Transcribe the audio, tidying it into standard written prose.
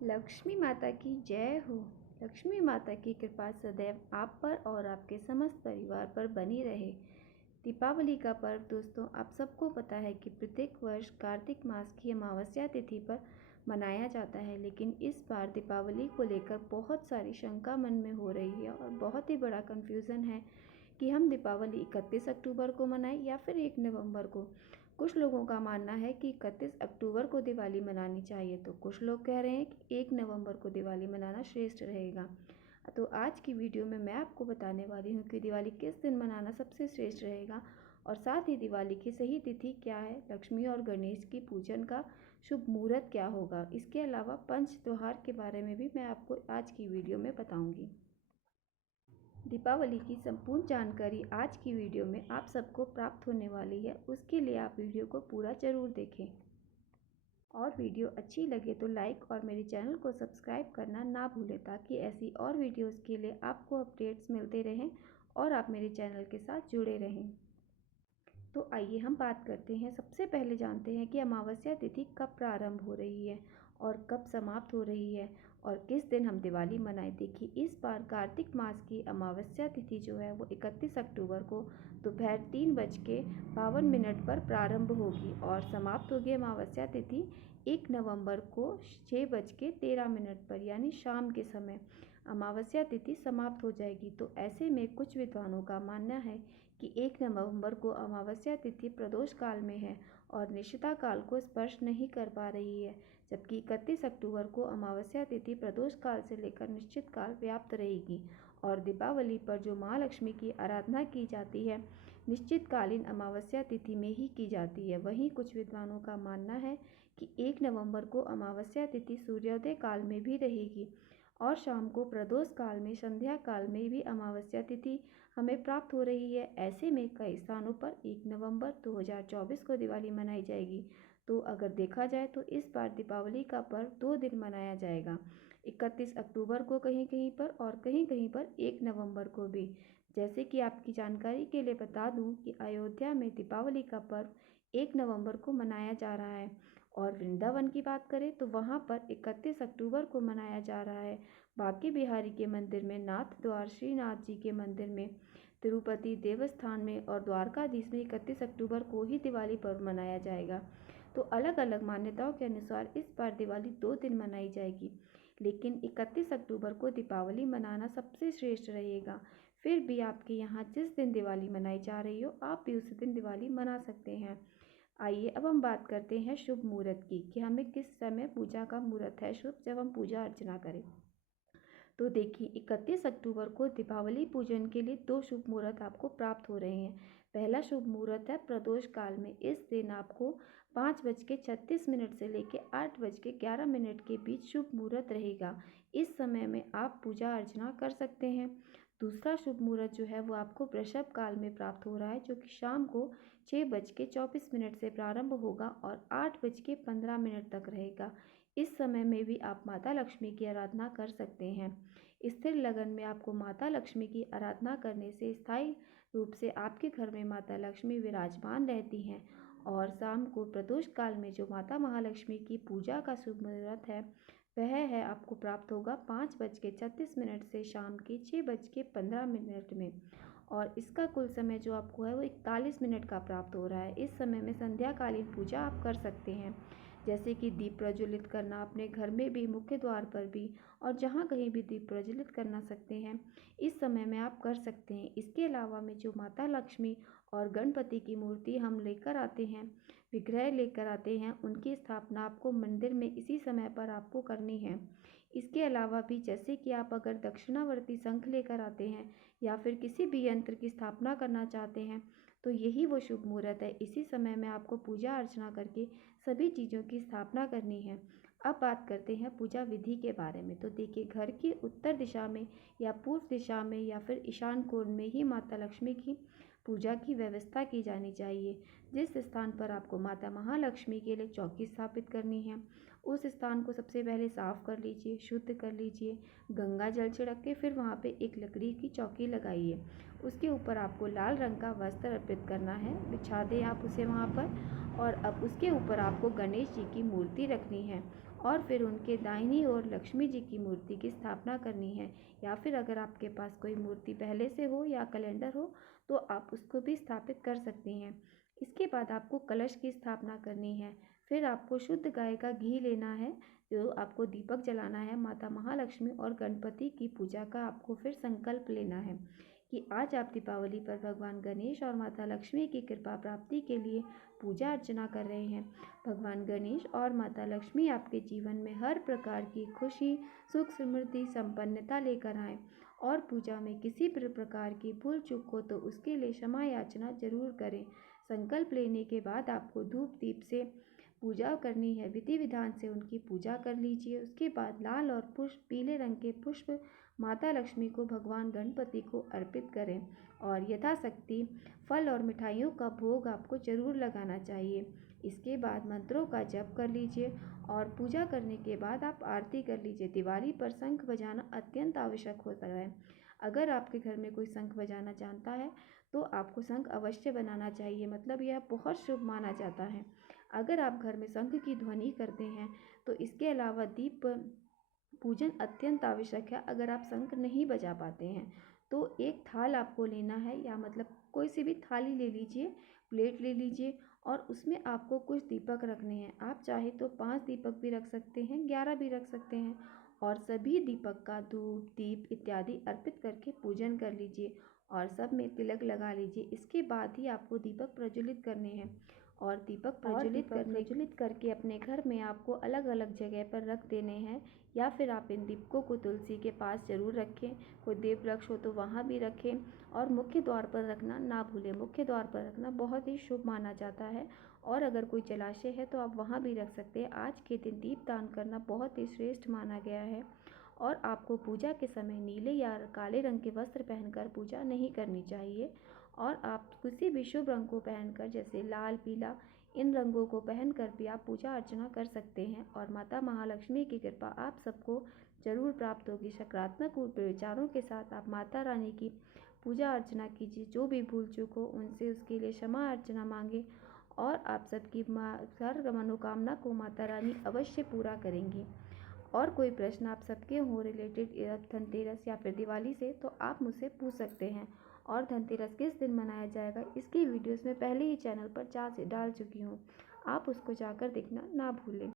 लक्ष्मी माता की जय हो। लक्ष्मी माता की कृपा सदैव आप पर और आपके समस्त परिवार पर बनी रहे। दीपावली का पर्व दोस्तों आप सबको पता है कि प्रत्येक वर्ष कार्तिक मास की अमावस्या तिथि पर मनाया जाता है, लेकिन इस बार दीपावली को लेकर बहुत सारी शंका मन में हो रही है और बहुत ही बड़ा कन्फ्यूज़न है कि हम दीपावली 31 अक्टूबर को मनाएं या फिर 1 नवंबर को। कुछ लोगों का मानना है कि 31 अक्टूबर को दिवाली मनानी चाहिए, तो कुछ लोग कह रहे हैं कि 1 नवंबर को दिवाली मनाना श्रेष्ठ रहेगा। तो आज की वीडियो में मैं आपको बताने वाली हूँ कि दिवाली किस दिन मनाना सबसे श्रेष्ठ रहेगा और साथ ही दिवाली की सही तिथि क्या है, लक्ष्मी और गणेश की पूजन का शुभ मुहूर्त क्या होगा। इसके अलावा पंच त्योहार के बारे में भी मैं आपको आज की वीडियो में बताऊँगी। दीपावली की संपूर्ण जानकारी आज की वीडियो में आप सबको प्राप्त होने वाली है, उसके लिए आप वीडियो को पूरा ज़रूर देखें और वीडियो अच्छी लगे तो लाइक और मेरे चैनल को सब्सक्राइब करना ना भूलें, ताकि ऐसी और वीडियोस के लिए आपको अपडेट्स मिलते रहें और आप मेरे चैनल के साथ जुड़े रहें। तो आइए हम बात करते हैं। सबसे पहले जानते हैं कि अमावस्या तिथि कब प्रारंभ हो रही है और कब समाप्त हो रही है और किस दिन हम दिवाली मनाएं। देखिए, इस बार कार्तिक मास की अमावस्या तिथि जो है वो 31 अक्टूबर को दोपहर 3:52 पर प्रारंभ होगी और समाप्त होगी अमावस्या तिथि 1 नवंबर को 6:13 पर, यानी शाम के समय अमावस्या तिथि समाप्त हो जाएगी। तो ऐसे में कुछ विद्वानों का मानना है कि 1 नवंबर को अमावस्या तिथि प्रदोष काल में है और निश्चिता काल को स्पर्श नहीं कर पा रही है, जबकि 31 अक्टूबर को अमावस्या तिथि प्रदोष काल से लेकर निश्चित काल व्याप्त रहेगी। और दीपावली पर जो माँ लक्ष्मी की आराधना की जाती है निश्चित कालीन अमावस्या तिथि में ही की जाती है। वहीं कुछ विद्वानों का मानना है कि 1 नवंबर को अमावस्या तिथि सूर्योदय काल में भी रहेगी और शाम को प्रदोष काल में संध्या काल में भी अमावस्या तिथि हमें प्राप्त हो रही है। ऐसे में कई स्थानों पर 1 नवंबर 2024 को दिवाली मनाई जाएगी। तो अगर देखा जाए तो इस बार दीपावली का पर्व 2 दिन मनाया जाएगा, 31 अक्टूबर को कहीं कहीं पर और कहीं कहीं पर 1 नवंबर को भी। जैसे कि आपकी जानकारी के लिए बता दूं कि अयोध्या में दीपावली का पर्व 1 नवंबर को मनाया जा रहा है और वृंदावन की बात करें तो वहाँ पर 31 अक्टूबर को मनाया जा रहा है। बांके बिहारी के मंदिर में, नाथ द्वार श्रीनाथ जी के मंदिर में, तिरुपति देवस्थान में और द्वारकाधीश में 31 अक्टूबर को ही दिवाली पर्व मनाया जाएगा। तो अलग अलग मान्यताओं के अनुसार इस बार दिवाली 2 दिन मनाई जाएगी, लेकिन 31 अक्टूबर को दीपावली मनाना सबसे श्रेष्ठ रहेगा। फिर भी आपके यहाँ जिस दिन दिवाली मनाई जा रही हो आप भी उस दिन दिवाली मना सकते हैं। आइए अब हम बात करते हैं शुभ मुहूर्त की, कि हमें किस समय पूजा का मुहूर्त है शुभ, जब हम पूजा अर्चना करें। तो देखिए, 31 अक्टूबर को दीपावली पूजन के लिए 2 शुभ मुहूर्त आपको प्राप्त हो रहे हैं। पहला शुभ मुहूर्त है प्रदोष काल में। इस दिन आपको 5:36 से लेकर 8:11 के बीच शुभ मुहूर्त रहेगा। इस समय में आप पूजा अर्चना कर सकते हैं। दूसरा शुभ मुहूर्त जो है वो आपको वृषभ काल में प्राप्त हो रहा है, जो कि शाम को 6:24 से प्रारंभ होगा और 8:15 तक रहेगा। इस समय में भी आप माता लक्ष्मी की आराधना कर सकते हैं। स्थिर लगन में आपको माता लक्ष्मी की आराधना करने से स्थायी रूप से आपके घर में माता लक्ष्मी विराजमान रहती हैं। और शाम को प्रदोष काल में जो माता महालक्ष्मी की पूजा का शुभ मुहूर्त है वह है आपको प्राप्त होगा 5:36 से शाम के 6:15 में, और इसका कुल समय जो आपको है वो 41 मिनट का प्राप्त हो रहा है। इस समय में संध्याकालीन पूजा आप कर सकते हैं, जैसे कि दीप प्रज्वलित करना अपने घर में भी, मुख्य द्वार पर भी और जहाँ कहीं भी दीप प्रज्वलित करना सकते हैं, इस समय में आप कर सकते हैं। इसके अलावा में जो माता लक्ष्मी और गणपति की मूर्ति हम लेकर आते हैं, विग्रह लेकर आते हैं, उनकी स्थापना आपको मंदिर में इसी समय पर आपको करनी है। इसके अलावा भी जैसे कि आप अगर दक्षिणावर्ती शंख लेकर आते हैं या फिर किसी भी यंत्र की स्थापना करना चाहते हैं तो यही वो शुभ मुहूर्त है। इसी समय में आपको पूजा अर्चना करके सभी चीज़ों की स्थापना करनी है। अब बात करते हैं पूजा विधि के बारे में। तो देखिए, घर की उत्तर दिशा में या पूर्व दिशा में या फिर ईशान कोण में ही माता लक्ष्मी की पूजा की व्यवस्था की जानी चाहिए। जिस स्थान पर आपको माता महालक्ष्मी के लिए चौकी स्थापित करनी है उस स्थान को सबसे पहले साफ कर लीजिए, शुद्ध कर लीजिए, गंगा जल छिड़क के फिर वहाँ पे एक लकड़ी की चौकी लगाइए। उसके ऊपर आपको लाल रंग का वस्त्र अर्पित करना है, बिछा दें आप उसे वहाँ पर। और अब उसके ऊपर आपको गणेश जी की मूर्ति रखनी है और फिर उनके दाहिनी ओर लक्ष्मी जी की मूर्ति की स्थापना करनी है, या फिर अगर आपके पास कोई मूर्ति पहले से हो या कैलेंडर हो तो आप उसको भी स्थापित कर सकती हैं। इसके बाद आपको कलश की स्थापना करनी है। फिर आपको शुद्ध गाय का घी लेना है, जो आपको दीपक जलाना है। माता महालक्ष्मी और गणपति की पूजा का आपको फिर संकल्प लेना है कि आज आप दीपावली पर भगवान गणेश और माता लक्ष्मी की कृपा प्राप्ति के लिए पूजा अर्चना कर रहे हैं। भगवान गणेश और माता लक्ष्मी आपके जीवन में हर प्रकार की खुशी, सुख, समृद्धि, संपन्नता लेकर आएं। और पूजा में किसी भी प्रकार की भूल चूक हो तो उसके लिए क्षमा याचना जरूर करें। संकल्प लेने के बाद आपको धूप दीप से पूजा करनी है। विधि विधान से उनकी पूजा कर लीजिए। उसके बाद लाल और पीले रंग के पुष्प माता लक्ष्मी को, भगवान गणपति को अर्पित करें और यथाशक्ति फल और मिठाइयों का भोग आपको जरूर लगाना चाहिए। इसके बाद मंत्रों का जप कर लीजिए और पूजा करने के बाद आप आरती कर लीजिए। दिवाली पर शंख बजाना अत्यंत आवश्यक होता है। अगर आपके घर में कोई शंख बजाना जानता है तो आपको शंख अवश्य बनाना चाहिए, मतलब यह बहुत शुभ माना जाता है। अगर आप घर में शंख की ध्वनि करते हैं तो इसके अलावा दीप पूजन अत्यंत आवश्यक है। अगर आप शंख नहीं बजा पाते हैं तो एक थाल आपको लेना है, या मतलब कोई सी भी थाली ले लीजिए, प्लेट ले लीजिए और उसमें आपको कुछ दीपक रखने हैं। आप चाहे तो 5 दीपक भी रख सकते हैं, 11 भी रख सकते हैं और सभी दीपक का धूप दीप इत्यादि अर्पित करके पूजन कर लीजिए और सब में तिलक लगा लीजिए। इसके बाद ही आपको दीपक प्रज्वलित करने हैं और दीपक प्रज्वलित करके अपने घर में आपको अलग अलग जगह पर रख देने हैं, या फिर आप इन दीपकों को तुलसी के पास ज़रूर रखें। कोई देव वृक्ष हो तो वहाँ भी रखें और मुख्य द्वार पर रखना ना भूलें। मुख्य द्वार पर रखना बहुत ही शुभ माना जाता है और अगर कोई जलाशय है तो आप वहाँ भी रख सकते हैं। आज के दिन दीप दान करना बहुत ही श्रेष्ठ माना गया है और आपको पूजा के समय नीले या काले रंग के वस्त्र पहनकर पूजा नहीं करनी चाहिए और आप किसी भी शुभ रंग को पहनकर, जैसे लाल, पीला, इन रंगों को पहनकर भी आप पूजा अर्चना कर सकते हैं और माता महालक्ष्मी की कृपा आप सबको जरूर प्राप्त होगी। सकारात्मक विचारों के साथ आप माता रानी की पूजा अर्चना कीजिए। जो भी भूल चूक हो उनसे उसके लिए क्षमा अर्चना मांगे और आप सबकी हर मनोकामना को माता रानी अवश्य पूरा करेंगी। और कोई प्रश्न आप सबके हो रिलेटेड धनतेरस या फिर दिवाली से तो आप मुझसे पूछ सकते हैं। और धनतेरस किस दिन मनाया जाएगा इसकी वीडियोस मैं पहले ही चैनल पर डाल चुकी हूँ, आप उसको जाकर देखना ना भूलें।